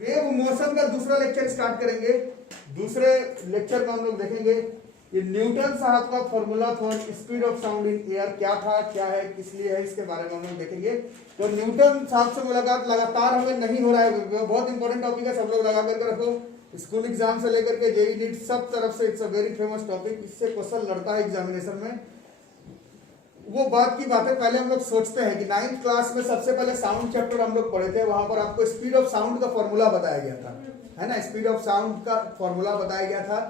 Wave motion का दूसरा lecture start करेंगे। दूसरे लेक्चर में हम लोग देखेंगे ये न्यूटन साहब का formula for speed of sound in air क्या था, क्या है, किस लिए है, इसके बारे में हम लोग देखेंगे। तो न्यूटन साहब से मुलाकात लगातार हमें नहीं हो रहा है, बहुत इंपॉर्टेंट टॉपिक है, सब लोग लगा करके रखो। स्कूल एग्जाम से लेकर के जेईई नीट सब तरफ से it's a very famous topic, इससे क्वेश्चन लड़ता है एग्जामिनेशन में। वो बात की बात है, पहले हम लोग सोचते हैं कि 9th क्लास में सबसे पहले साउंड चैप्टर हम लोग पढ़े थे, वहां पर आपको स्पीड ऑफ साउंड का फॉर्मूला बताया गया था, है ना। स्पीड ऑफ साउंड का फॉर्मूला बताया गया था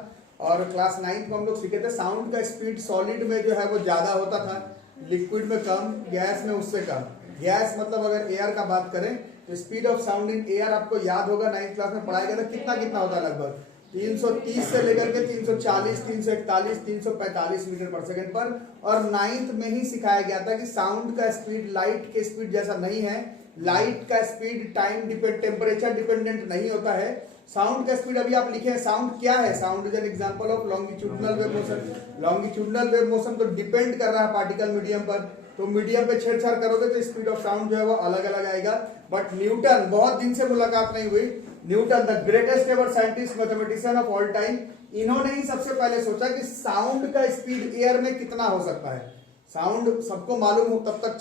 और क्लास 9th में हम लोग सीखे थे साउंड का स्पीड सॉलिड में जो है वो ज्यादा होता था, लिक्विड में कम, गैस में उससे कम। गैस मतलब अगर एयर का बात करें तो speed of sound in air आपको याद होगा 9th क्लास में पढ़ाया गया था, कितना कितना होता है, लगभग 330 से लेकर के 340, 341, 345 मीटर पर सेकंड पर। और 9th में ही सिखाया गया था कि साउंड का स्पीड लाइट के स्पीड जैसा नहीं है, लाइट का speed time depend, temperature dependent नहीं होता है। साउंड का स्पीड अभी आप लिखे हैं, साउंड क्या है, sound is an example of longitudinal wave motion. Longitudinal wave motion तो डिपेंड कर रहा है पार्टिकल मीडियम पर, तो मीडियम पे छेड़छाड़ करोगे तो स्पीड ऑफ साउंड जो है वो अलग अलग आएगा। बट न्यूटन, बहुत दिन से मुलाकात नहीं हुई, Newton the greatest ever scientist mathematician of all time, इन्होंने ही सबसे पहले सोचा कि साउंड का स्पीड एयर में कितना हो सकता है। साउंड सबको मालूम हो तब तक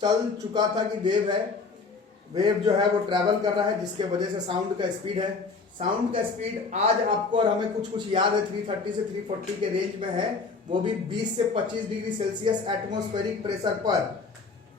चल चुका था कि वेव है, वेव जो है वो ट्रैवल कर रहा है जिसके वजह से साउंड का स्पीड है। साउंड का स्पीड आज आपको और हमें कुछ कुछ याद है, 330 से 340 के रेंज में है, वो भी 20 से 25 डिग्री सेल्सियस एटमॉस्फेरिक प्रेशर पर।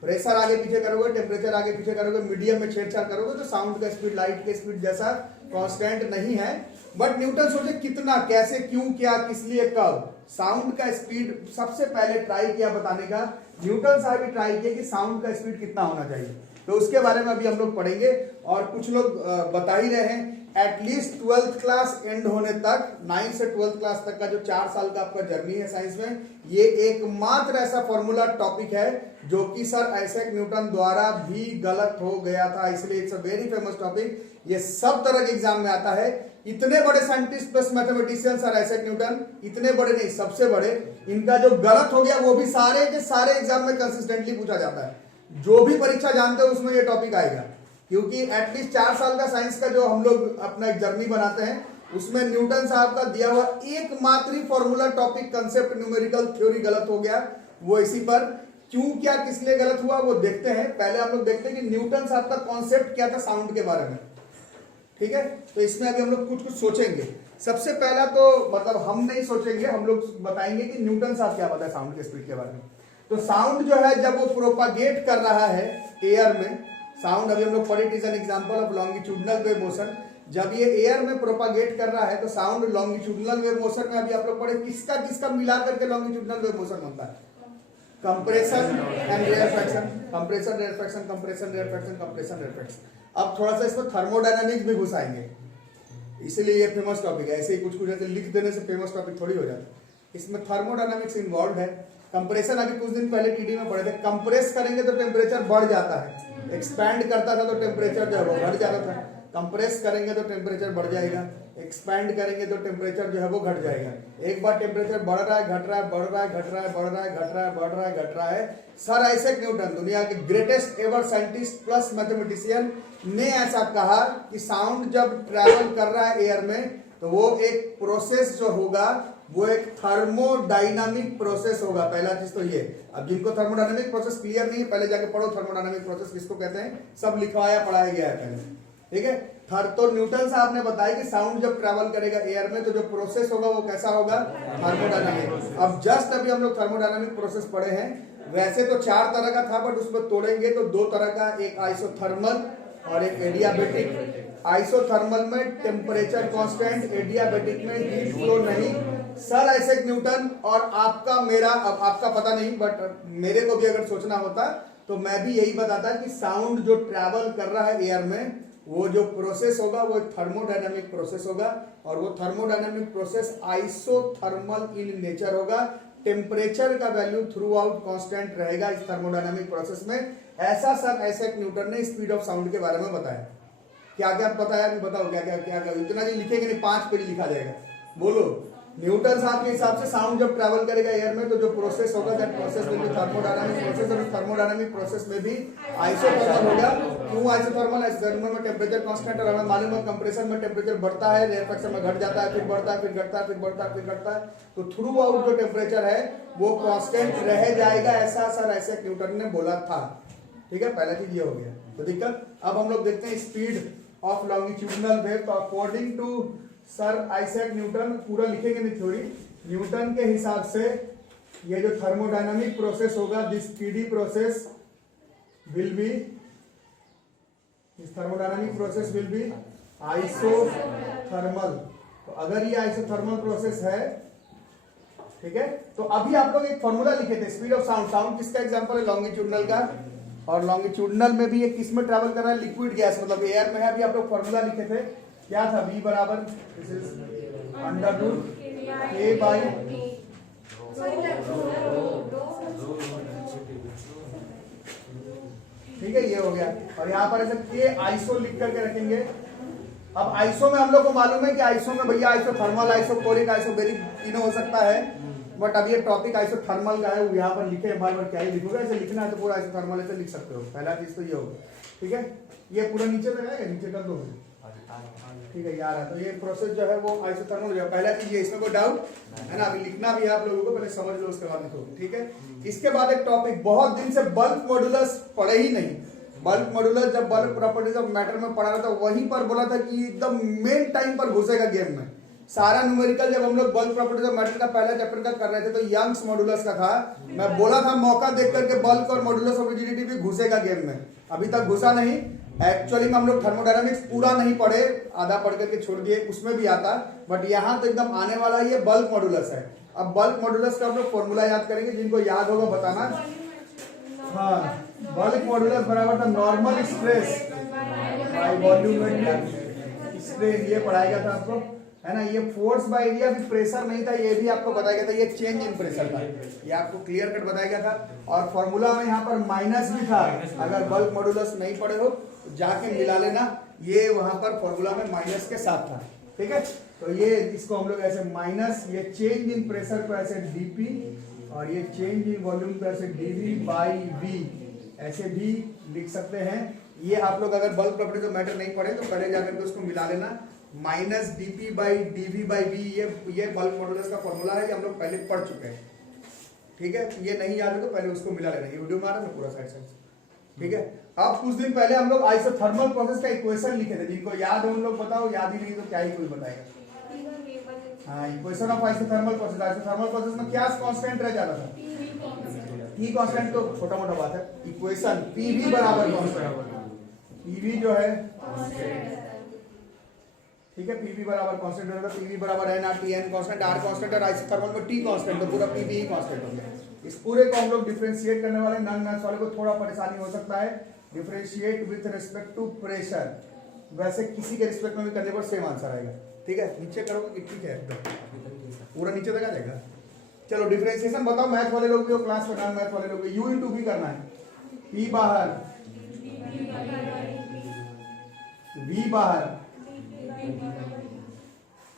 प्रेशर आगे पीछे करोगे, टेम्परेचर आगे पीछे करोगे, मीडियम में छेड़छाड़ करोगे तो साउंड का स्पीड लाइट के स्पीड जैसा कांस्टेंट नहीं है। बट न्यूटन सोचे कितना, कैसे, क्यों, क्या, किस लिए, कब। साउंड का स्पीड सबसे पहले ट्राई किया बताने का, न्यूटन साहब भी ट्राई किया कि साउंड का स्पीड कितना होना चाहिए, तो उसके बारे में अभी हम लोग पढ़ेंगे। और कुछ लोग बता ही रहे हैं एटलीस्ट 12th क्लास एंड होने तक, 9 से 12th क्लास तक का जो 4 साल का आपका जर्नी है साइंस में, ये एकमात्र ऐसा फॉर्मूला टॉपिक है जो कि सर आइजैक न्यूटन द्वारा भी गलत हो गया था, इसलिए it's a very famous topic. ये सब तरह के एग्जाम में आता है। इतने बड़े scientist plus mathematician sir Isaac Newton, इतने बड़े नहीं, सबसे बड़े, इनका जो गलत हो गया वो भी सारे के सारे एग्जाम में कंसिस्टेंटली पूछा जाता है। जो भी परीक्षा जानते हो उसमें ये टॉपिक आएगा, क्योंकि एटलीस्ट 4 साल का साइंस का जो हम लोग अपना एक जर्नी बनाते हैं उसमें न्यूटन साहब का दिया हुआ एकमात्र ही formula topic concept numerical theory गलत हो गया। वो इसी पर क्यों, क्या, किस लिए गलत हुआ वो देखते हैं। पहले हम लोग देखते हैं कि न्यूटन साहब का कॉन्सेप्ट क्या था साउंड के बारे में, ठीक है। तो इसमें अभी हम लोग कुछ कुछ सोचेंगे। सबसे पहला तो मतलब हम नहीं सोचेंगे, हम लोग बताएंगे कि न्यूटन साहब क्या बताया साउंड के स्पीड के बारे में। तो साउंड जो है जब वो प्रोपागेट कर रहा है एयर में, साउंड अभी हम लोग पढ़े, it is an example of longitudinal wave motion. जब ये एयर में प्रोपागेट कर रहा है तो साउंड लॉन्गिट्यूडिनल वेव मोशन में अभी आप लोग पढ़े किसका किसका मिला करके लॉन्गिट्यूडिनल वेव मोशन होता है, compression and rarefaction, compression rarefaction, compression rarefaction, compression rarefaction. अब थोड़ा सा इसमें थर्मोडायनामिक्स भी घुसाएंगे, इसलिए ये फेमस टॉपिक है। ऐसे ही कुछ कुछ ऐसे लिख देने से फेमस टॉपिक थोड़ी हो जाता है, इसमें थर्मोडायनामिक्स इन्वॉल्व है। कंप्रेशन अभी कुछ दिन पहले टीडी में पढ़े थे, कंप्रेस करेंगे तो टेम्परेचर बढ़ जाता है, एक्सपैंड करता था तो टेम्परेचर जो है वो घट जाता था। कंप्रेस करेंगे तो टेम्परेचर बढ़ जाएगा, एक्सपैंड करेंगे तो टेम्परेचर जो है वो घट जाएगा। एक बार टेम्परेचर बढ़ रहा है, घट रहा है, बढ़ रहा है, घट रहा है, बढ़ रहा है, घट रहा है, बढ़ रहा है, घट रहा है। सर आइजैक न्यूटन, दुनिया के greatest ever scientist plus mathematician, ने ऐसा कहा कि साउंड जब ट्रैवल कर रहा है एयर में तो वो एक प्रोसेस जो होगा वो एक थर्मोडायनामिक प्रोसेस होगा। पहला चीज तो ये, अब जिनको थर्मोडायनामिक प्रोसेस क्लियर नहीं है पहले जाके पढ़ो थर्मोडायनामिक प्रोसेस किसको कहते हैं, सब लिखवाया पढ़ाया गया है पहले, ठीक है। तो न्यूटन साहब ने बताया कि साउंड जब ट्रैवल करेगा एयर में तो जो प्रोसेस होगा वो कैसा होगा, थर्मोडायनामिक। अब जस्ट अभी हम लोग थर्मोडायनामिक प्रोसेस पढ़े हैं, वैसे तो 4 तरह का था बट उसमें तोड़ेंगे तो 2 तरह का, एक आइसोथर्मल और एक एडियाबेटिक। आइसोथर्मल में टेम्परेचर कांस्टेंट, एडियाबेटिक में हीट फ्लो नहीं। सर आइजैक न्यूटन और आपका मेरा, अब आपका पता नहीं बट मेरे को भी अगर सोचना होता तो मैं भी यही बताता कि साउंड जो ट्रैवल कर रहा है एयर में वो जो प्रोसेस होगा वो थर्मोडायनामिक प्रोसेस होगा, और वो thermodynamic process isothermal in nature होगा। टेम्परेचर का वैल्यू थ्रू आउट कांस्टेंट रहेगा इस थर्मोडायनामिक प्रोसेस में। ऐसा सर आइजैक न्यूटन ने स्पीड ऑफ साउंड के बारे में बताया। क्या क्या बताया, अभी बताओ क्या क्या क्या क्या, इतना नहीं लिखेंगे नहीं, 5 पेज लिखा जाएगा, बोलो न्यूटन साहब के हिसाब से साउंड जब ट्रैवल करेगा एयर में तो जो प्रोसेस होगा that process will be thermodynamic process, और थर्मोडायनामिक प्रोसेस में भी आइसोथर्मल होगा। क्यों आइसोथर्मल? आइसोथर्मल में टेम्परेचर कांस्टेंट, और हमें मालूम है कंप्रेशन में टेम्परेचर बढ़ता है, रेफ्रिजरेशन में घट जाता है, फिर बढ़ता है, फिर घटता है, फिर बढ़ता है, फिर घटता है। तो थ्रू आउट जो टेम्परेचर है वो कांस्टेंट रह जाएगा, ऐसा सर आइजैक न्यूटन ने बोला था। ठीक है, पहला चीज ये हो गया। तो दिक्कत, अब हम लोग देखते हैं स्पीड ऑफ लॉन्गिट्यूडिनल वेव। तो according to sir Isaac Newton, पूरा लिखेंगे नहीं थ्योरी, न्यूटन के हिसाब से ये जो थर्मोडायनामिक प्रोसेस होगा, this PD process will be, this thermodynamic process will be isothermal. तो अगर ये आइसोथर्मल प्रोसेस है, ठीक है, तो अभी आप लोग एक फॉर्मूला लिखे थे स्पीड ऑफ साउंड। साउंड किसका एग्जांपल है? लॉन्गिट्यूडिनल का। और लॉन्गिट्यूडिनल में भी ये किस में ट्रैवल कर रहा है? लिक्विड गैस, मतलब एयर में है। अभी आप लोग फॉर्मूला लिखे थे, क्या था? V बराबर this is under root K by, ठीक है, ये हो गया। और यहाँ पर ऐसे K आइसो लिख करके रखेंगे। अब आइसो में हम लोग को मालूम है कि आइसो में भैया आइसोथर्मल, आइसोकोरिक, आइसोबेरिक तीनों हो सकता है, बट अब ये टॉपिक आइसोथर्मल का है, वो यहाँ पर लिखे, बार बार क्या ही लिखोगे, ऐसे लिखना है तो पूरा आइसोथर्मल ऐसे लिख सकते हो। पहला चीज तो ये होगा, ठीक है। ये पूरा नीचे तक आएगा, नीचे कर दो, ठीक है यार। तो ये प्रोसेस जो है वो आइसोथर्मल हो जाएगा। पहला चीज ये, इसमें कोई डाउट है ना? अभी लिखना भी है आप लोगों को, पहले समझ लो उसके बाद लिखो, ठीक है। इसके बाद एक टॉपिक, बहुत दिन से बल्क मॉडुलस पढ़े ही नहीं। बल्क मॉडुलस जब बल्क प्रॉपर्टीज ऑफ मैटर में पढ़ा था, वहीं पर बोला था कि एकदम मेन टाइम पर घुसेगा गेम में। सारा न्यूमेरिकल जब हम लोग बल्क प्रॉपर्टीज ऑफ मैटर का पहला चैप्टर का कर रहे थे तो यंग्स मॉडुलस का था। मैं बोला था मौका देख करके बल्क और मॉडुलस ऑफ रिजिडिटी भी घुसेगा गेम में, अभी तक घुसा नहीं। एक्चुअली में हम लोग थर्मोडायनामिक्स पूरा नहीं पढ़े, आधा पढ़ करके छोड़ दिए, उसमें भी आता, बट यहाँ तो एकदम आने वाला ये बल्क मॉडुलस है। अब बल्क मॉडुलस का हम लोग फॉर्मूला याद करेंगे, जिनको याद होगा बताना। हाँ, बल्क मॉडुलस बराबर था normal stress by volumetric strain, ये पढ़ाया गया था आपको, है ना। ये फोर्स बाय एरिया भी प्रेशर नहीं था, ये भी आपको बताया गया था, ये चेंज इन प्रेशर था, ये आपको क्लियर कट बताया गया था। और फॉर्मूला में यहाँ पर माइनस भी था, अगर बल्क मॉडुलस नहीं पढ़े हो तो जाके मिला लेना, ये वहां पर फॉर्मूला में माइनस के साथ था, ठीक है। तो ये इसको हम लोग ऐसे माइनस, ये चेंज इन प्रेशर को ऐसे डीपी, और ये चेंज इन वॉल्यूम को ऐसे डीवी बाई वी, ऐसे भी लिख सकते हैं। ये आप लोग अगर बल्क प्रॉपर्टीज ऑफ मैटर नहीं पढ़े तो पहले जाकर के उसको मिला लेना, minus DP by DV by V, ये बल्क मॉडुलस का फॉर्मूला है, ये हम लोग पहले पढ़ चुके हैं, ठीक है। ये नहीं याद है तो पहले उसको मिला लेना, ये वीडियो में आ रहा है पूरा साइड से, ठीक है। अब कुछ दिन पहले हम लोग आइसोथर्मल प्रोसेस का इक्वेशन लिखे थे, जिनको याद है उन लोग बताओ, याद ही नहीं तो क्या ही कोई बताएगा। हाँ, equation of isothermal process, isothermal process में क्या कांस्टेंट रह जाता था? P कांस्टेंट तो छोटा मोटा बात है, इक्वेशन PV बराबर कांस्टेंट, PV जो है, ठीक है, PV बराबर कांस्टेंट होगा, PV बराबर NRT, N constant, R constant, और आइसोथर्मल में T कांस्टेंट, तो पूरा PV ही कांस्टेंट हो गया। इस पूरे को हम लोग डिफरेंशिएट करने वाले, नॉन मैथ्स वाले को थोड़ा परेशानी हो सकता है, differentiate with respect to pressure, वैसे किसी के रिस्पेक्ट में भी करने पर सेम आंसर आएगा, ठीक है। नीचे करोगे कि ठीक है, पूरा नीचे तक आ जाएगा। चलो डिफरेंशिएशन बताओ, मैथ वाले लोग भी हो क्लास में, नॉन मैथ वाले लोग भी, U इंटू V करना है, P बाहर, V बाहर,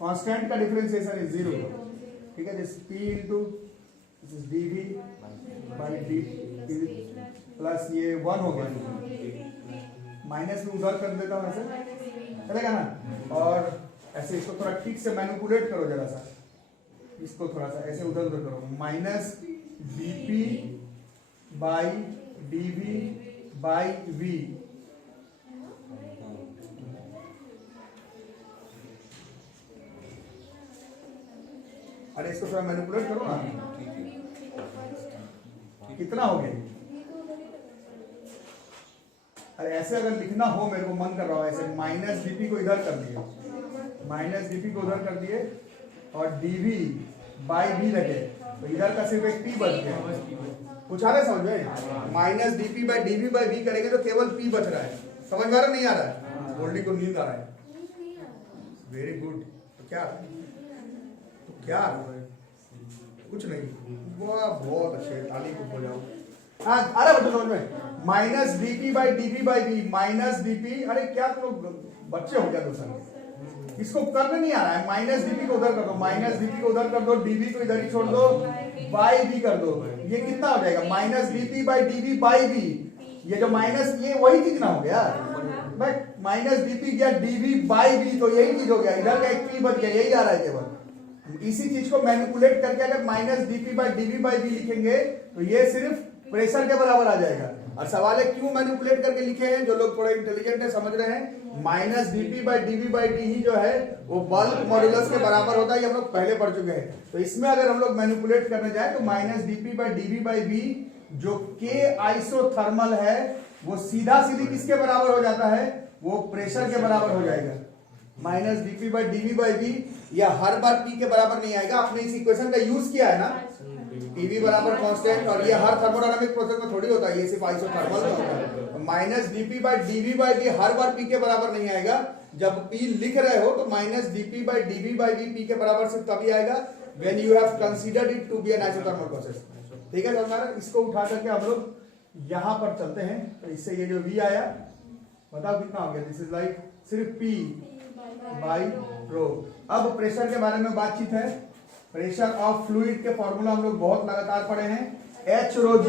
कांस्टेंट का डिफरेंशिएशन इज 0, ठीक है। This P into this is dV by dt plus ये 1 हो गया, माइनस में उधर कर देता हूँ, ऐसे चलेगा ना। और ऐसे इसको थोड़ा ठीक से मैनिपुलेट करो, जरा सा इसको थोड़ा सा ऐसे उधर उधर करो, minus dP by dV by V, अरे इसको थोड़ा मैनिपुलेट करो ना, कितना हो गया? अरे ऐसे अगर लिखना हो, मेरे को मन कर रहा है ऐसे, माइनस डीपी को इधर कर दिए, माइनस डीपी को उधर कर दिए, और डीवी बाई वी रखे, तो इधर का सिर्फ एक पी बच गया। कुछ आ रहा है समझ में? Minus DP by DV by V करेंगे तो केवल पी बच रहा है, समझ में आ रहा नहीं आ रहा है? गोल्डी को नींद आ रहा है, वेरी गुड। तो क्या कुछ नहीं, वाह बहुत अच्छे, ताली को हो जाओ। हाँ, अरे बच्चों समझ में, minus DP by DV by V, minus DP, अरे क्या तुम लोग बच्चे हो क्या? दूसरा इसको करने नहीं आ रहा है, माइनस डीपी को उधर कर दो, माइनस डीपी को उधर कर दो, डीबी को इधर ही छोड़ दो, बाई बी कर दो। ये कितना हो जाएगा, minus DP by DB by B. ये जो माइनस, ये वही चीज ना हो गया, बट माइनस डीपी गया डीबी बाई बी, तो यही चीज हो गया, इधर का एक पी बच गया, यही आ रहा है केवल। इसी चीज को मैनिपुलेट करके अगर minus DP by DB by B लिखेंगे तो ये सिर्फ प्रेशर के बराबर आ जाएगा। और सवाल है क्यों मैनिपुलेट करके लिखे हैं, जो लोग थोड़े इंटेलिजेंट है समझ रहे हैं, minus DP by DB by D ही जो है वो बल्क मॉड्यूलस के बराबर होता है, ये हम लोग पहले पढ़ चुके हैं। तो इसमें अगर हम लोग मैनिपुलेट करने जाए तो minus DP by DB by B जो के आइसोथर्मल है वो सीधा सीधी किसके बराबर हो जाता है, वो प्रेशर के बराबर हो जाएगा। Minus DP by DB by B, या हर बार पी के बराबर नहीं आएगा, आपने इस इक्वेशन का यूज किया है ना, पीवी बराबर कांस्टेंट, और ये हर थर्मोडायनामिक प्रोसेस में थोड़ी होता है, ये सिर्फ आइसोथर्मल में होता है। Minus DP by DB by B हर बार पी के बराबर नहीं आएगा, जब पी लिख रहे हो तो minus DP by DB by B P के बराबर सिर्फ तभी आएगा when you have considered it to be an isothermal process. ठीक है हमारा, इसको उठा करके हम लोग यहां पर चलते हैं, तो इससे ये जो V आया बताओ कितना हो गया, दिस इज लाइक सिर्फ P बाई रो। अब प्रेशर के बारे में बातचीत है, प्रेशर ऑफ फ्लूइड के फॉर्मूला हम लोग बहुत लगातार पढ़े हैं, H रो G,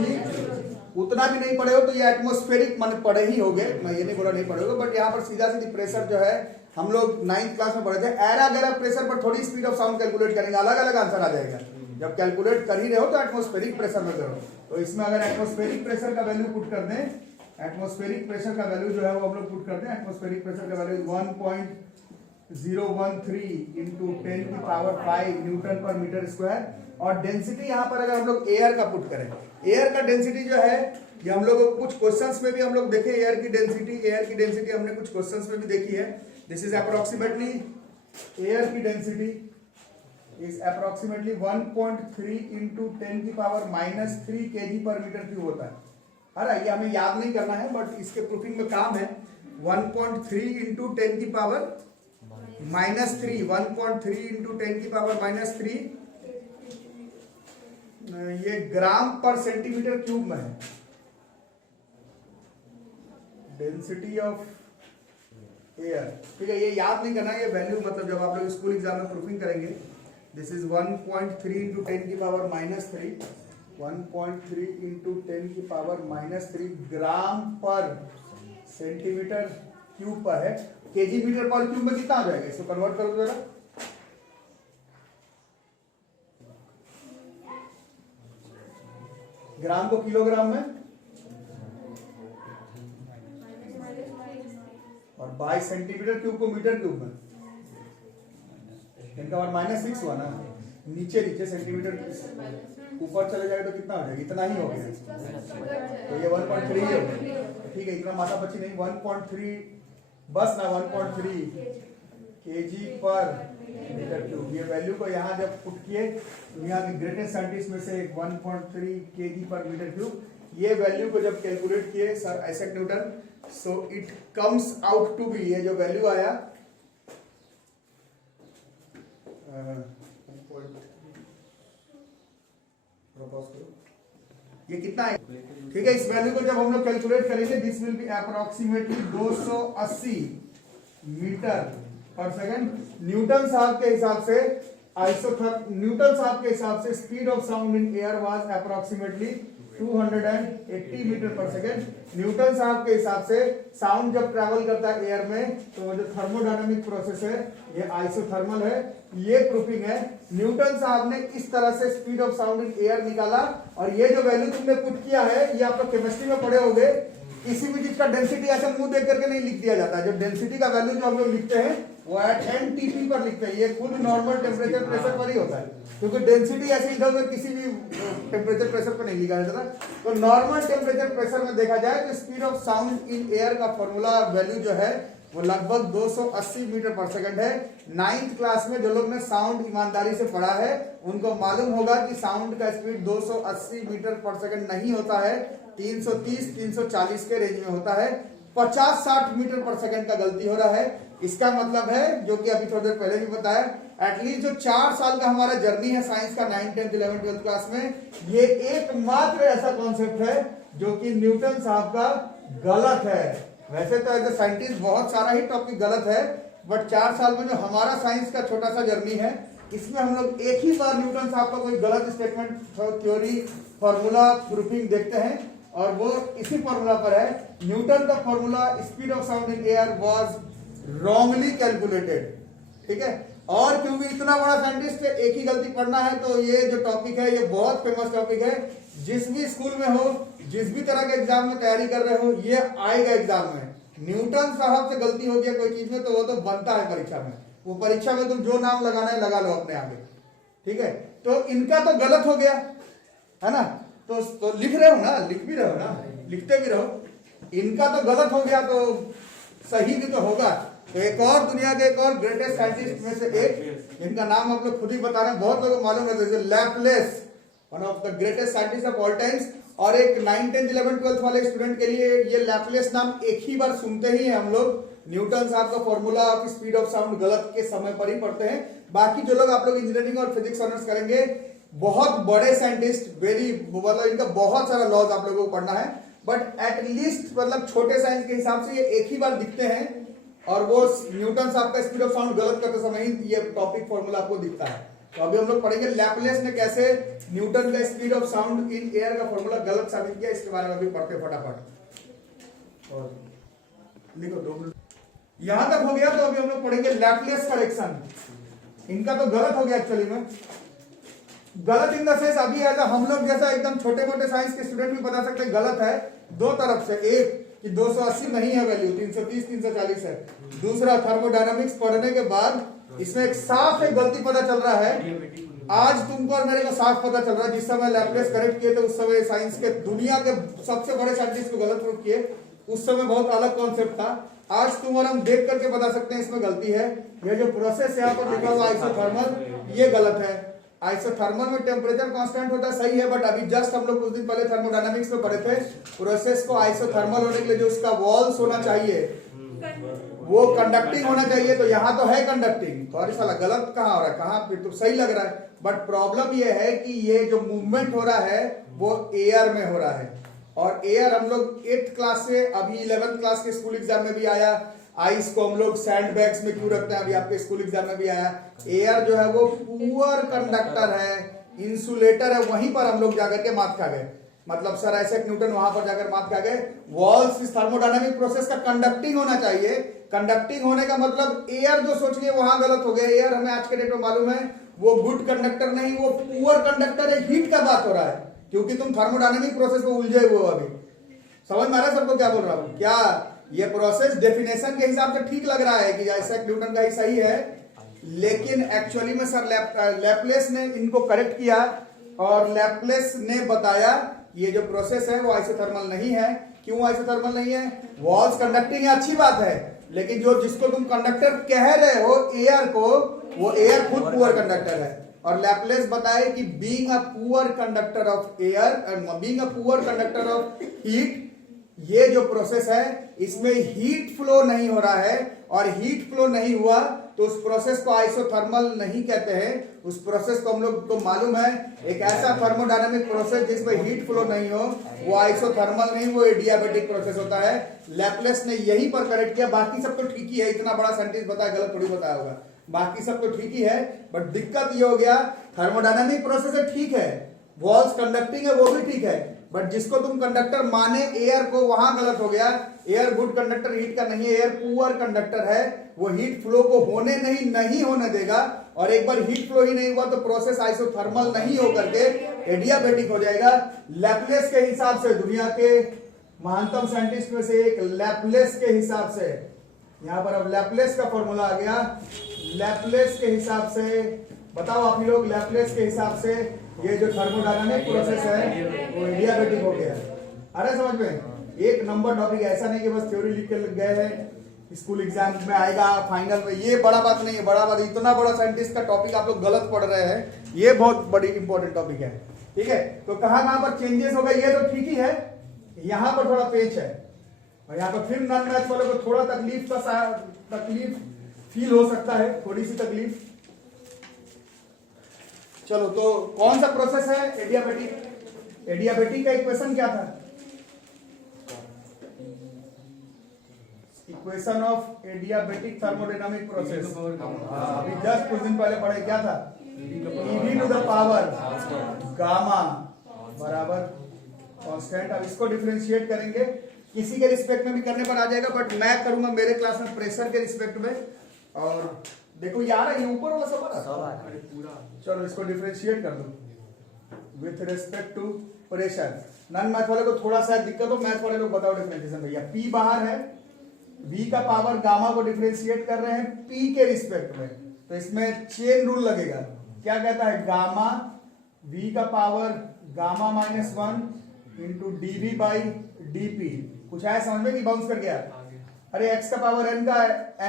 उतना भी नहीं पढ़े हो तो ये एटमॉस्फेरिक मन पढ़े ही होगे, मैं ये नहीं बोला नहीं पढ़े हो, बट यहाँ पर सीधा सीधी प्रेशर जो है हम लोग 9th क्लास में पढ़े थे। एरा गैरा प्रेशर पर थोड़ी स्पीड ऑफ साउंड कैलकुलेट करेंगे, अलग अलग आंसर आ जाएगा। जब कैलकुलेट कर ही रहे हो तो एटमॉस्फेरिक प्रेशर में करो, तो इसमें अगर एटमॉस्फेरिक प्रेशर का वैल्यू पुट कर दें, एटमॉस्फेरिक प्रेशर का वैल्यू जो है वो हम लोग पुट करते हैं, एटमॉस्फेरिक प्रेशर का वैल्यू 1.013 इंटू 10 की पावर 5 न्यूटन पर मीटर स्क्वायर। और डेंसिटी यहाँ पर अगर हम लोग एयर का पुट करें, एयर का डेंसिटी जो है ये हम लोग कुछ क्वेश्चंस में भी हम लोग देखे, एयर की डेंसिटी हमने कुछ क्वेश्चंस में भी देखी है। दिस इज अप्रोक्सीमेटली, एयर की डेंसिटी is approximately 1.3 into 10 की पावर -3 kg पर मीटर क्यूब होता है। अरे ये हमें याद नहीं करना है, बट इसके प्रूफिंग में काम है। 1.3 into 10 की पावर -3, 1.3 into 10 की पावर -3 ये ग्राम पर सेंटीमीटर क्यूब में है। डेंसिटी ऑफ एयर, ठीक है, ये याद नहीं करना, ये वैल्यू मतलब जब आप लोग स्कूल एग्जाम में प्रूफिंग करेंगे, दिस इज 1.3 into 10 की पावर -3, 1.3 into 10 की पावर -3 ग्राम पर सेंटीमीटर क्यूब पर है। केजी मीटर पर क्यूब में कितना आ जाएगा, इसको कन्वर्ट कर दो जरा। ग्राम को किलोग्राम में और बाई सेंटीमीटर क्यूब को मीटर क्यूब में, इनका और -6 हुआ ना, नीचे सेंटीमीटर ऊपर चले जाएगा तो कितना हो जाएगा, इतना ही हो गया, तो ये 1.3 हो गया। ठीक है, इतना मात्रा बची नहीं, 1.3 बस ना, 1.3 केजी पर मीटर क्यूब। ये वैल्यू को यहाँ जब पुट किए, दुनिया के ग्रेटेस्ट साइंटिस्ट में से 1.3 केजी पर मीटर क्यूब, ये वैल्यू को जब कैलकुलेट किए sir Isaac Newton, so it comes out to be, ये जो वैल्यू आया ये कितना है, ठीक है। इस वैल्यू को जब हम लोग कैलकुलेट करेंगे, this will be approximately 280 metre per second. Newton साहब के हिसाब से न्यूटन साहब के हिसाब से speed of sound in air was approximately 280 metre per second. Newton साहब के हिसाब से साउंड जब ट्रैवल करता है एयर में तो जो थर्मोडायनामिक प्रोसेस है ये आइसोथर्मल है, ये प्रूफिंग है। न्यूटन साहब ने इस तरह से speed of sound in air निकाला, और ये जो वैल्यू तुमने पुट किया है ये आप लोग केमिस्ट्री में पढ़े होंगे, किसी भी चीज का डेंसिटी ऐसे मुंह देख करके नहीं लिख दिया जाता है। जो डेंसिटी का वैल्यू जो हम लोग लिखते हैं वो एट एनटीपी पर लिखते हैं, ये खुद नॉर्मल टेम्परेचर प्रेशर पर ही होता है, क्योंकि डेंसिटी ऐसे इधर उधर किसी भी टेम्परेचर प्रेशर पर नहीं लिखा जाता। तो नॉर्मल टेम्परेचर प्रेशर में देखा जाए तो speed of sound in air का फॉर्मूला वैल्यू जो है वो लगभग 280 मीटर पर सेकंड है। 9th क्लास में जो लोग ने साउंड ईमानदारी से पढ़ा है उनको मालूम होगा कि साउंड का स्पीड 280 मीटर पर सेकंड नहीं होता है, 330-340 के रेंज में होता है। 50-60 मीटर पर सेकंड का गलती हो रहा है। इसका मतलब है, जो कि अभी थोड़ी देर पहले भी बताया, एटलीस्ट जो 4 साल का हमारा जर्नी है साइंस का 9th 10th 11th 12th class में, ये एकमात्र ऐसा कॉन्सेप्ट है जो कि न्यूटन साहब का गलत है। वैसे तो एज ए साइंटिस्ट बहुत सारा ही टॉपिक गलत है, बट 4 साल में जो हमारा साइंस का छोटा सा जर्नी है, इसमें हम लोग एक ही बार न्यूटन साहब का कोई गलत स्टेटमेंट, थ्योरी, फॉर्मूला, प्रूफिंग देखते हैं, और वो इसी फॉर्मूला पर है। न्यूटन का formula speed of sound in air was wrongly calculated, ठीक है। और क्योंकि इतना बड़ा साइंटिस्ट है, एक ही गलती पढ़ना है, तो ये जो टॉपिक है ये बहुत फेमस टॉपिक है। जिस भी स्कूल में हो, जिस भी तरह के एग्जाम में तैयारी कर रहे हो, ये आएगा एग्जाम में। न्यूटन साहब से गलती हो गया कोई चीज में, तो वो तो बनता है परीक्षा में। वो परीक्षा में तुम जो नाम लगाना है लगा लो अपने आगे, ठीक है। तो इनका तो गलत हो गया है ना, तो लिख रहे हो ना, लिख भी रहे हो ना, लिखते भी रहो। इनका तो गलत हो गया, तो सही भी तो होगा। तो एक और दुनिया के एक और ग्रेटेस्ट साइंटिस्ट में से एक, इनका नाम आप लोग खुद ही बता रहे हैं, बहुत लोगों को मालूम है, Laplace, one of the greatest scientist of all times. और एक 9, 10, 11, 12 वाले स्टूडेंट के लिए ये लैपलेस नाम एक ही बार सुनते ही है हम लोग, न्यूटन साहब का formula of speed of sound गलत के समय पर ही पढ़ते हैं। बाकी जो लोग आप लोग इंजीनियरिंग और फिजिक्स ऑनर्स करेंगे, बहुत बड़े साइंटिस्ट, वेरी, मतलब इनका बहुत सारा लॉज आप लोगों को पढ़ना है, बट एटलीस्ट मतलब छोटे साइंस के हिसाब से ये एक ही बार दिखते हैं, और वो न्यूटन साहब का स्पीड ऑफ साउंड गलत करते समय ही ये टॉपिक फॉर्मूला आपको दिखता है। तो अभी हम लोग पढ़ेंगे लैपलेस ने कैसे न्यूटन का speed of sound in air का फॉर्मूला गलत साबित किया, इसके बारे में अभी पढ़ते फटाफट। और लिखो 2 मिनट। यहां तक हो गया, तो अभी हम लोग पढ़ेंगे लैपलेस करेक्शन। इनका तो गलत हो गया एक्चुअली में, गलत इन द सेंस, अभी ऐसा हम लोग जैसा एकदम छोटे मोटे साइंस के स्टूडेंट भी बता सकते हैं गलत है दो तरफ से। एक कि 280 नहीं है वैल्यू, 330, 340 है। दूसरा, थर्मोडायनामिक्स पढ़ने के बाद इसमें एक साफ एक गलती पता चल रहा है। आज तुमको और मेरे को साफ पता चल रहा है, जिस समय लैपलेस करेक्ट किए थे उस समय साइंस के दुनिया के सबसे बड़े साइंटिस्ट को गलत प्रूफ किए, उस समय बहुत अलग कॉन्सेप्ट था। आज तुम और हम देख करके बता सकते हैं इसमें गलती है। ये जो प्रोसेस यहाँ पर लिखा हुआ आइसोथर्मल, ये गलत है। आइसोथर्मल में टेम्परेचर कांस्टेंट होता है, सही है, बट अभी जस्ट हम लोग कुछ दिन पहले थर्मोडायनामिक्स में पढ़े थे, प्रोसेस को आइसोथर्मल होने के लिए जो उसका वॉल्स होना चाहिए वो कंडक्टिंग होना चाहिए, तो यहाँ तो है कंडक्टिंग, तो अरे साला गलत कहाँ हो रहा है, कहाँ पे तो सही लग रहा है। बट प्रॉब्लम ये है कि ये जो मूवमेंट हो रहा है वो एयर में हो रहा है, और एयर हम लोग 8th क्लास से अभी 11th क्लास के स्कूल एग्जाम में भी आया। आइस को हम लोग सैंड बैग्स में क्यों रखते हैं, अभी आपके स्कूल एग्जाम में भी आया। एयर जो है वो पुअर कंडक्टर है, इंसुलेटर है, वहीं पर हम लोग जाकर के मात खा गए। मतलब सर आइजैक न्यूटन वहां पर जाकर मात खा गए। वॉल्स इस थर्मोडायनामिक प्रोसेस का कंडक्टिंग होना चाहिए। कंडक्टिंग होने का मतलब एयर जो सोच लिए वहां गलत हो गया। एयर हमें आज के डेट में मालूम है वो गुड कंडक्टर नहीं, वो पुअर कंडक्टर है। हीट का बात हो रहा है, क्योंकि तुम थर्मोडायनामिक प्रोसेस में उलझे हुए हो। अभी समझ में आ रहा है सबको क्या बोल रहा हूं? क्या ये प्रोसेस डेफिनेशन के हिसाब से ठीक लग रहा है कि आइजैक न्यूटन का ही सही है, लेकिन एक्चुअली में सर लैपलेस ने इनको करेक्ट किया, और लैपलेस ने बताया ये जो प्रोसेस है वो आइसोथर्मल नहीं है। क्यों आइसोथर्मल नहीं है? वॉल्स कंडक्टिंग है, अच्छी बात है, लेकिन जो जिसको तुम कंडक्टर कह रहे हो एयर को, वो एयर खुद पुअर कंडक्टर है। और लैपलेस बताए कि being a poor conductor of air, being a poor conductor of heat, ये जो प्रोसेस है इसमें हीट फ्लो नहीं हो रहा है, और हीट फ्लो नहीं हुआ तो उस प्रोसेस को आइसोथर्मल नहीं कहते हैं। उस प्रोसेस को हम लोग को मालूम है, एक ऐसा थर्मोडायनामिक प्रोसेस जिसमें हीट फ्लो नहीं हो वो आइसोथर्मल नहीं, वो एडियाबेटिक प्रोसेस होता है। लैपलेस ने यही पर करेक्ट किया। बाकी सब तो ठीक ही है, इतना बड़ा साइंटिस्ट बताया, गलत थोड़ी बताया होगा। बाकी सब तो ठीक ही है, बट दिक्कत ये हो गया थर्मोडायनामिक प्रोसेस है ठीक है, वॉल्स कंडक्टिंग है वो भी ठीक है, बट जिसको तुम कंडक्टर माने एयर को, वहां गलत हो गया। एयर गुड कंडक्टर हीट का नहीं है, एयर पुअर कंडक्टर है। वो हीट फ्लो को होने नहीं होने देगा, और एक बार हीट फ्लो ही नहीं हुआ तो प्रोसेस आइसोथर्मल नहीं होकर के एडियाबेटिक हो जाएगा। लैपलेस के हिसाब से, दुनिया के महानतम साइंटिस्ट में से एक, लैपलेस के हिसाब से, यहां पर अब लैपलेस का फॉर्मूला आ गया। लैपलेस के हिसाब से बताओ आप ही लोग, लैपलेस के हिसाब से ये जो थर्मोडायनामिक प्रोसेस है वो एडियाबेटिक हो गया। अरे समझ में, एक नंबर टॉपिक, ऐसा नहीं कि बस थ्योरी लिख के गए हैं स्कूल एग्जाम में आएगा फाइनल में, ये बड़ा बात नहीं है। बड़ा बात, इतना बड़ा साइंटिस्ट का टॉपिक आप लोग गलत पढ़ रहे हैं, ये बहुत बड़ी इंपॉर्टेंट टॉपिक है, ठीक है। तो कहां पर चेंजेस हो गए, ये तो ठीक ही है, यहां पर थोड़ा पेच है, और यहाँ पर फिर नॉन मैच वालों को थोड़ा तकलीफ फील हो सकता है, थोड़ी सी तकलीफ। चलो, तो कौन सा प्रोसेस है? एडियाबेटिक। एडियाबेटिक का इक्वेशन क्या था? Equation of adiabatic thermodynamic process. अभी जस्ट कुछ दिन पहले पढ़े, क्या था? EV to the power gamma बराबर कांस्टेंट। अब इसको डिफरेंशिएट करेंगे, किसी के रिस्पेक्ट में भी करने पर आ जाएगा, बट मैं करूंगा मेरे क्लास में प्रेशर के रिस्पेक्ट में। और देखो यार ये ऊपर वाला सब आ रहा है, चलो इसको डिफरेंशिएट कर दो with respect to pressure. Non math वाले को थोड़ा सा दिक्कत हो, मैथ वाले को बताओ डिफरेंशिएशन भैया। P बाहर है, V का पावर गामा को डिफरेंशिएट कर रहे हैं P के रिस्पेक्ट में, तो इसमें चेन रूल लगेगा। क्या कहता है? गामा V का power gamma -1 into dV by dP। कुछ आया समझ में कि बाउंस कर गया? अरे x का पावर n का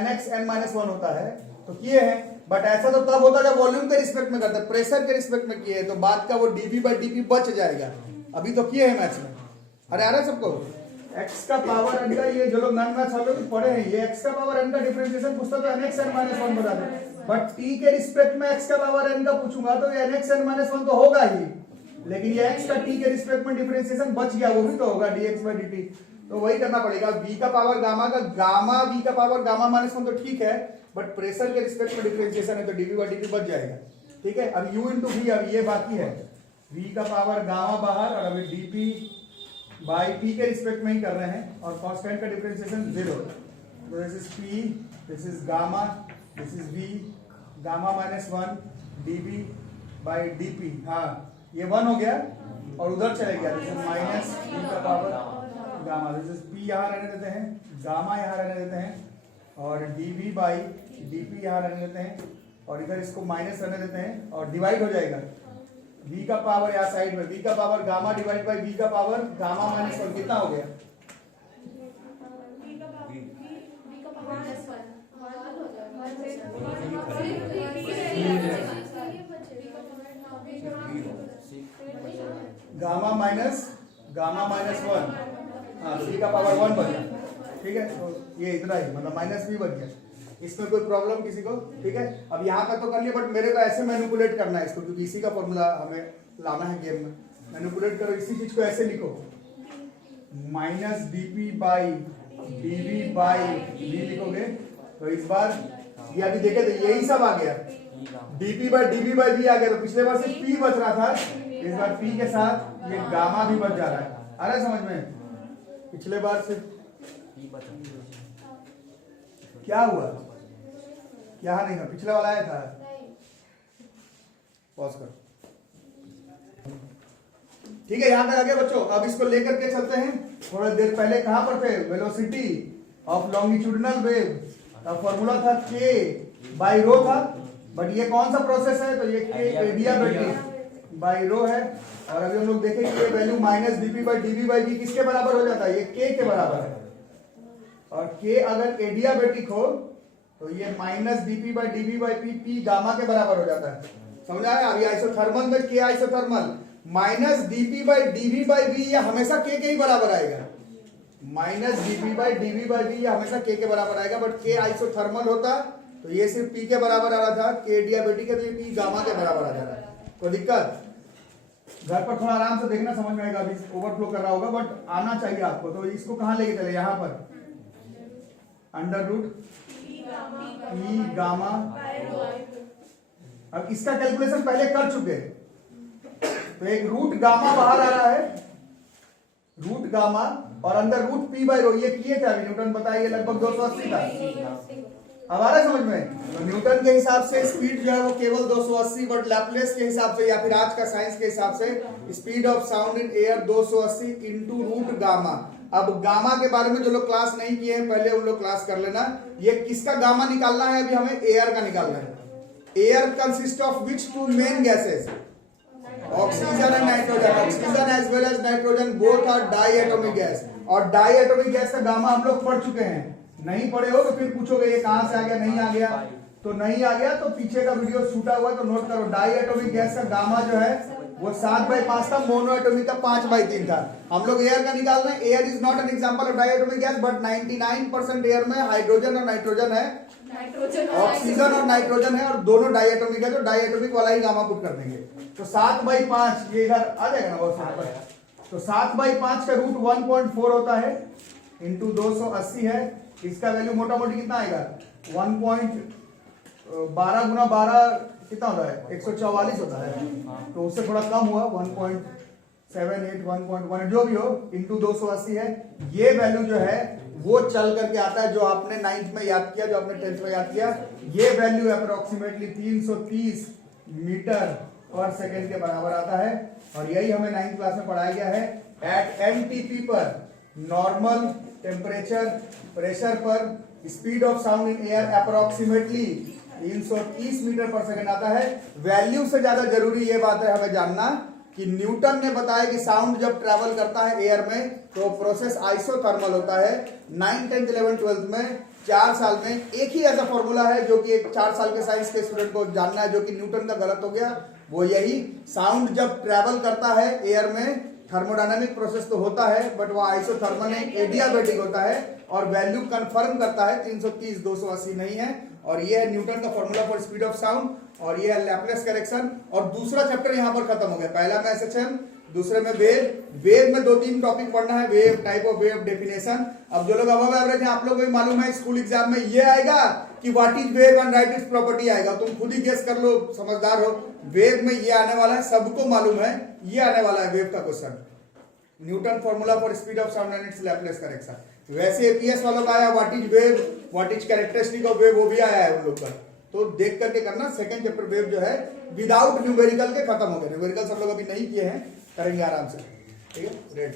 nx n-1 होता है तो किए हैं, बट ऐसा तो तब होता जब वॉल्यूम के रिस्पेक्ट में करते, प्रेशर के रिस्पेक्ट में किए तो बाद का वो dV बाई dP बच जाएगा। अभी तो किए हैं मैथ्स में। अरे आ रहा है सबको? x का पावर n का, ये जो लोग नॉन मैथ्स वाले लोग पढ़े हैं, ये x का पावर n का डिफरेंशिएशन पूछता तो nx n-1 बता दे, बट t के रिस्पेक्ट में x का पावर n का पूछूंगा तो ये nx n-1 तो होगा ही, लेकिन ये x का t के रिस्पेक्ट में डिफरेंशिएशन बच गया, वो भी तो होगा dx बाई dt। तो वही करना पड़ेगा। v का पावर गामा का गामा v का पावर गामा -1 तो ठीक है, बट प्रेशर के रिस्पेक्ट में डिफरेंशिएशन है तो dv बाई dt बच जाएगा। ठीक है, अब u इंटू v, अब ये बाकी है v का पावर गामा बाहर, और अभी dp बाई p के रिस्पेक्ट में ही कर रहे हैं, और कांस्टेंट का डिफरेंशिएशन 0। तो this is p, this is gamma, this is v, gamma -1 dv by dp। हाँ ये 1 हो गया और उधर चले गया, दिस इज माइनस p का power gamma, this is p यहाँ रहने देते हैं, गामा यहाँ रहने देते हैं, और dv बाई dp यहाँ रहने देते हैं, और इधर इसको माइनस रहने देते हैं, और डिवाइड हो जाएगा v का पावर यहाँ साइड में, v का power gamma divide by v का पावर गामा -1, कितना हो गया? गामा -1, हाँ v का पावर 1 बच गया। ठीक है, तो ये इतना ही, मतलब -v बच गया। इसमें कोई प्रॉब्लम किसी को? ठीक है, अब यहाँ तक तो कर लिया, बट मेरे को ऐसे मैनिपुलेट करना है इसको, क्योंकि इसी का फॉर्मूला हमें लाना है गेम में। मैनिपुलेट करो, इसी चीज को ऐसे लिखो, -dp by dv by v लिखोगे तो इस बार ये अभी देखे तो यही सब आ गया, dp by dv by v आ गया। तो पिछले बार सिर्फ p बच रहा था, इस बार p के साथ ये गामा भी बच जा रहा है। आ रहा है समझ में? पिछले बार सिर्फ क्या हुआ, क्या नहीं था, पिछले वाला आया था। पॉज कर। ठीक है, यहां तक आ गए बच्चों। अब इसको लेकर के चलते हैं। थोड़ा देर पहले कहां पर थे? वेलोसिटी ऑफ लॉन्गिट्यूडिनल वेव का फॉर्मूला था k बाई रो था, बट ये कौन सा प्रोसेस है? तो ये k एडियाबेटिक बाई रो है। और अभी हम लोग देखें कि ये value -dp by dv by v किसके बराबर हो जाता है? ये k के बराबर है, और k अगर एडियाबेटिक हो तो ये -dp by dv by p gamma के बराबर हो जाता है। समझ आया? अभी आइसोथर्मल में k isothermal -dp by dv by v ये हमेशा k के ही बराबर आएगा, -dp by dv by v ये हमेशा k के बराबर आएगा, बट k आइसोथर्मल होता तो ये सिर्फ p के बराबर आ रहा था, k एडियाबेटिक है तो ये p गामा के बराबर आ जा रहा है। तो दिक्कत घर पर थोड़ा आराम से देखना, समझ में आएगा। अभी ओवरफ्लो कर रहा होगा, बट आना चाहिए आपको। तो इसको कहां लेके चले? यहां पर √p गामा। अब इसका कैलकुलेशन पहले कर चुके हैं, तो एक रूट गामा बाहर आ रहा है, रूट गामा, और अंदर √p बाई रो, ये किए थे अभी न्यूटन बताइए, लगभग 280 था। अब आ रहा है समझ में? तो न्यूटन के हिसाब से स्पीड जो है वो केवल 280, बट लैपलेस के हिसाब से या फिर आज का साइंस के हिसाब से speed of sound in air 280 into root gamma. अब गामा के बारे में जो लोग क्लास नहीं किए हैं पहले उन लोग क्लास कर लेना। ये किसका गामा निकालना है? अभी हमें एयर का निकालना है। Air consist of which two main gases? Oxygen and nitrogen. Oxygen as well as nitrogen both are diatomic gas, और डाई एटॉमिक गैस का गामा हम लोग पढ़ चुके हैं। नहीं पढ़े हो तो फिर पूछोगे ये कहां से आ गया, नहीं आ गया। तो नहीं आ गया तो पीछे का वीडियो छूटा हुआ है तो नोट करो। डाई एटॉमिक गैस का गामा जो है वो 7/5 था, मोनो एटॉमिक का 5/3 था। हम लोग एयर का निकाल रहे हैं। Air is not an example of diatomic gas, but 99% air में हाइड्रोजन और नाइट्रोजन है, ऑक्सीजन और नाइट्रोजन है, और दोनों डाई एटॉमिक है, तो डाई एटॉमिक वाला ही गामा पुट कर देंगे। तो 7/5 ये इधर आ जाएगा ना बहुत सारा। तो 7/5 का रूट 1.4 होता है, इंटू 280 है, इसका वैल्यू मोटा मोटी कितना आएगा 1.12 गुना 12 कितना होता है 144 होता है, तो उससे थोड़ा कम हुआ 1.78 1.1 जो भी हो इंटू 280 है। ये वैल्यू जो है वो चल करके आता है जो आपने 9th में याद किया, जो आपने 10th में याद किया। ये value approximately 330 metre per second के बराबर आता है और यही हमें 9th क्लास में पढ़ाया गया है। एट एमटीपी पर नॉर्मल टेम्परेचर प्रेशर पर speed of sound in air approximately 330 metre per second आता है। वैल्यू से ज्यादा जरूरी ये बात है हमें जानना कि न्यूटन ने बताया कि साउंड जब ट्रैवल करता है एयर में तो प्रोसेस आइसोथर्मल होता है। 9th 10th 11th 12th में 4 साल में एक ही ऐसा फॉर्मूला है जो कि एक 4 साल के साइंस के स्टूडेंट को जानना है, जो कि न्यूटन का गलत हो गया। वो यही साउंड जब ट्रैवल करता है एयर में थर्मोडायनामिक प्रोसेस तो होता है बट वो आइसोथर्मल है, एडियाबैटिक होता है और वैल्यू कंफर्म करता है 330 280 नहीं है। और ये है न्यूटन का formula for speed of sound और ये है लैप्लेस करेक्शन। और दूसरा चैप्टर यहां पर खत्म हो गया। पहला में एसएचएम, दूसरे में वेव। वेव में 2-3 टॉपिक पढ़ना है, wave, type of wave, definition. अब जो लोग अबव एवरेज हैं आप लोगों को भी मालूम है स्कूल एग्जाम में ये आएगा कि what is wave and right it's property आएगा। तुम खुद ही गेस कर लो, समझदार हो। वेव में ये आने वाला है, सबको मालूम है ये आने वाला है वेव का question. Newton formula for speed of sound and it's Laplace correction. वैसे एपीएस वालों का आया what is wave, what is characteristic of wave, वो भी आया है उन लोग का। तो देख करके करना। सेकंड चैप्टर वेव जो है विदाउट न्यूमेरिकल के खत्म हो गए। न्यूमेरिकल सब लोग अभी नहीं किए हैं, करेंगे आराम से, ठीक है। रेड